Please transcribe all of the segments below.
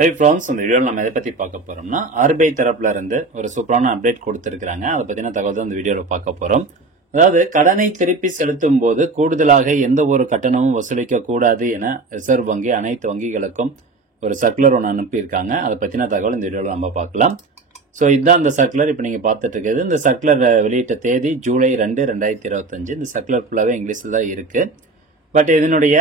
Hey friends, இந்த வீடியோல நம்ம எதை பத்தி பார்க்க போறோம்னா RBI தரப்புல இருந்து ஒரு சூப்பரான அப்டேட் கொடுத்திருக்காங்க. அத பத்தின தகவல் தான் இந்த வீடியோல பார்க்க போறோம். அதாவது கடனை திருப்பி செலுத்தும் போது கூடுதலாக எந்த ஒரு கட்டணமும் வசூலிக்க கூடாது என ரிசர்வ் வங்கி அனைத்து வங்கிகளுக்கும் ஒரு சர்க்குலர் ஒன்று அனுப்பியிருக்காங்க. அதை பத்தின தகவல் இந்த வீடியோல நம்ம பார்க்கலாம். சோ இதுதான் இந்த சர்க்குலர் இப்ப நீங்க பார்த்துட்டு இருக்குது. இந்த சர்க்குலர் வெளியிட்ட தேதி ஜூலை 2, 2025. இந்த சர்க்குலர் ஃபுல்லாவே இங்கிலீஷ்ல தான் இருக்கு. பட் இதனுடைய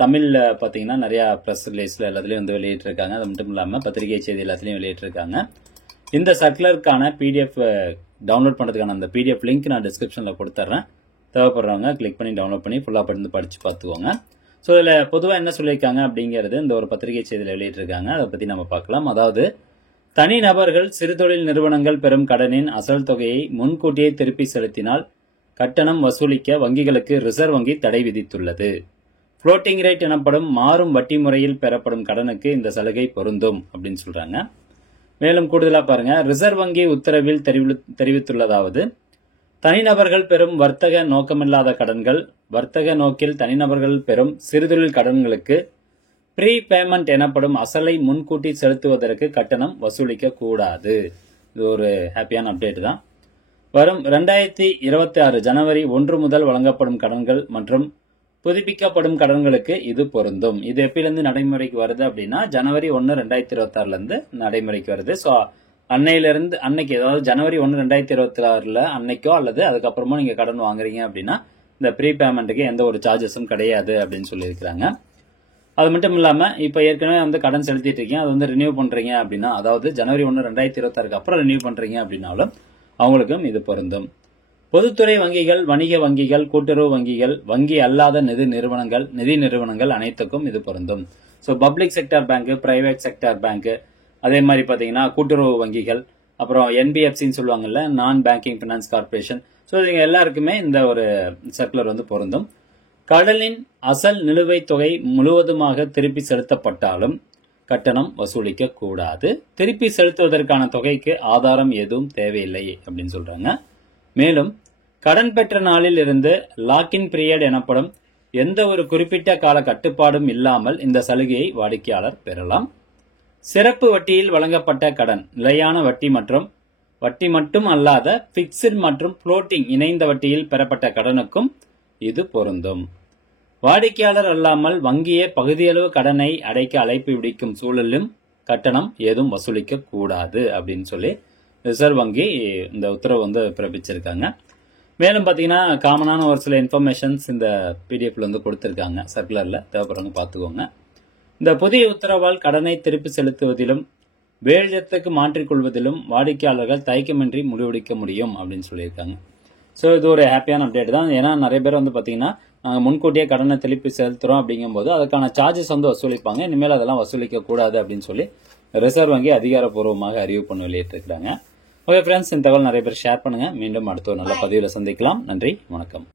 தமிழ் பாத்தீங்கன்னா நிறைய பிரஸ் ரிலீஸ்ல எல்லாத்துலயும் வந்து வெளியிட்டிருக்காங்க. அது மட்டும் இல்லாம பத்திரிகை செய்தி எல்லாத்துலயும் வெளியிட்டிருக்காங்க. இந்த சர்க்குலருக்கான PDF டவுன்லோட் பண்றதுக்கான அந்த PDF லிங்க் நான் டிஸ்கிரிப்ஷன்ல கொடுத்துறேன். தேவைப்படுறவங்க கிளிக் பண்ணி டவுன்லோட் பண்ணி ஃபுல்லா படிச்சு பார்த்துக்கோங்க. ஸோ இதுல பொதுவா என்ன சொல்லியிருக்காங்க அப்படிங்கிறது இந்த ஒரு பத்திரிகை செய்தியில வெளியிட்டிருக்காங்க. அதை பத்தி நம்ம பார்க்கலாம். அதாவது தனிநபர்கள் சிறுதொழில் நிறுவனங்கள் பெறும் கடனின் அசல் தொகையை முன்கூட்டியே திருப்பி செலுத்தினால் கட்டணம் வசூலிக்க வங்கிகளுக்கு ரிசர்வ் வங்கி தடை விதித்துள்ளது. புளோட்டிங் ரேட் எனப்படும் மாறும் வட்டி முறையில் பெறப்படும் கடனுக்கு இந்த சலுகை பொருந்தும் அப்படின்னு சொல்றாங்க. மேலும் கூடுதலா பாருங்க, ரிசர்வ் வங்கி உத்தரவில் தெரிவித்துள்ளதாவது தனிநபர்கள் பெறும் வர்த்தக நோக்கமில்லாத கடன்கள், வர்த்தக நோக்கில் தனிநபர்கள் பெறும் சிறுதொழில் கடன்களுக்கு ப்ரீ பேமெண்ட் எனப்படும் அசலை முன்கூட்டி செலுத்துவதற்கு கட்டணம் வசூலிக்க கூடாது. இது ஒரு ஹாப்பியான அப்டேட் தான். வரும் 2026 ஜனவரி 1 முதல் வழங்கப்படும் கடன்கள் மற்றும் புதுப்பிக்கப்படும் கடன்களுக்கு இது பொருந்தும். இது எப்பிலிருந்து நடைமுறைக்கு வருது அப்படின்னா ஜனவரி 1, 2026 இருந்து நடைமுறைக்கு வருது. ஸோ அன்னைக்கு அதாவது ஜனவரி 1, 2026 அன்னைக்கோ அல்லது அதுக்கப்புறமோ நீங்க கடன் வாங்குறீங்க அப்படின்னா இந்த ப்ரீ பேமெண்ட்டுக்கு எந்த ஒரு சார்ஜஸும் கிடையாது அப்படின்னு சொல்லியிருக்கிறாங்க. அது மட்டும் இல்லாம இப்ப ஏற்கனவே வந்து கடன் செலுத்திட்டு இருக்கீங்க, அது வந்து ரினியூ பண்றீங்க அப்படின்னா, அதாவது ஜனவரி 1, 2026 அப்புறம் ரினியூ பண்றீங்க அப்படின்னாலும் அவங்களுக்கும் இது பொருந்தும். பொதுத்துறை வங்கிகள், வணிக வங்கிகள், கூட்டுறவு வங்கிகள், வங்கி அல்லாத நிதி நிறுவனங்கள் அனைத்துக்கும் இது பொருந்தும். So public sector bank, private sector bank, அதே மாதிரி பாத்தீங்கன்னா கூட்டுறவு வங்கிகள், அப்புறம் NBFCன்னு சொல்லுவாங்கல்ல, நான் பேங்கிங் பினான்ஸ் கார்பரேஷன். ஸோ இவங்க எல்லாருக்குமே இந்த ஒரு சர்க்குலர் வந்து பொருந்தும். கடனின் அசல் நிலுவைத் தொகை முழுவதுமாக திருப்பி செலுத்தப்பட்டாலும் கட்டணம் வசூலிக்க கூடாது. திருப்பி செலுத்துவதற்கான தொகைக்கு ஆதாரம் எதுவும் தேவையில்லை அப்படின்னு சொல்றாங்க. மேலும் கடன் பெற்ற நாளில் இருந்து லாக்இன் பீரியட் எனப்படும் எந்த ஒரு குறிப்பிட்ட கால கட்டுப்பாடும் இல்லாமல் இந்த சலுகையை வாடிக்கையாளர் பெறலாம். சிறப்பு வட்டியில் வழங்கப்பட்ட கடன், நிலையான வட்டி மற்றும் வட்டி மட்டும் அல்லாத பிக்ஸ்ட் மற்றும் புளோட்டிங் இணைந்த வட்டியில் பெறப்பட்ட கடனுக்கும் இது பொருந்தும். வாடிக்கையாளர் அல்லாமல் வங்கியே பகுதியளவு கடனை அடைக்க அழைப்பு விடுக்கும் சூழலிலும் கட்டணம் ஏதும் வசூலிக்க கூடாது அப்படின்னு சொல்லி ரிசர்வ் வங்கி இந்த உத்தரவு வந்து பிறப்பிச்சிருக்காங்க. மேலும் பாத்தீங்கன்னா காமனான ஒரு சில இன்ஃபர்மேஷன்ஸ் இந்த PDFல வந்து கொடுத்திருக்காங்க சர்க்குலர்ல, தேவைப்படுறவங்க பாத்துக்கோங்க. இந்த புதிய உத்தரவால் கடனை திருப்பி செலுத்துவதிலும் வேழத்துக்கு மாற்றிக்கொள்வதிலும் வாடிக்கையாளர்கள் தயக்கமின்றி முடிவெடுக்க முடியும் அப்படின்னு சொல்லியிருக்காங்க. ஸோ இது ஒரு ஹாப்பியான அப்டேட் தான். ஏன்னா நிறைய பேர் வந்து பாத்தீங்கன்னா முன்கூட்டியே கடனை திருப்பி செலுத்துறோம் அப்படிங்கும்போது அதுக்கான சார்ஜஸ் வந்து வசூலிப்பாங்க. இனிமேல் அதெல்லாம் வசூலிக்க கூடாது அப்படின்னு சொல்லி ரிசர்வ் வங்கி அதிகாரப்பூர்வமாக அறிவிப்பு வெளியிட்டிருக்காங்க. ஓகே ஃப்ரெண்ட்ஸ், இந்த தகவல் நிறைய பேர் ஷேர் பண்ணுங்க. மீண்டும் அடுத்த ஒரு நல்ல பதிவில் சந்திக்கலாம். நன்றி, வணக்கம்.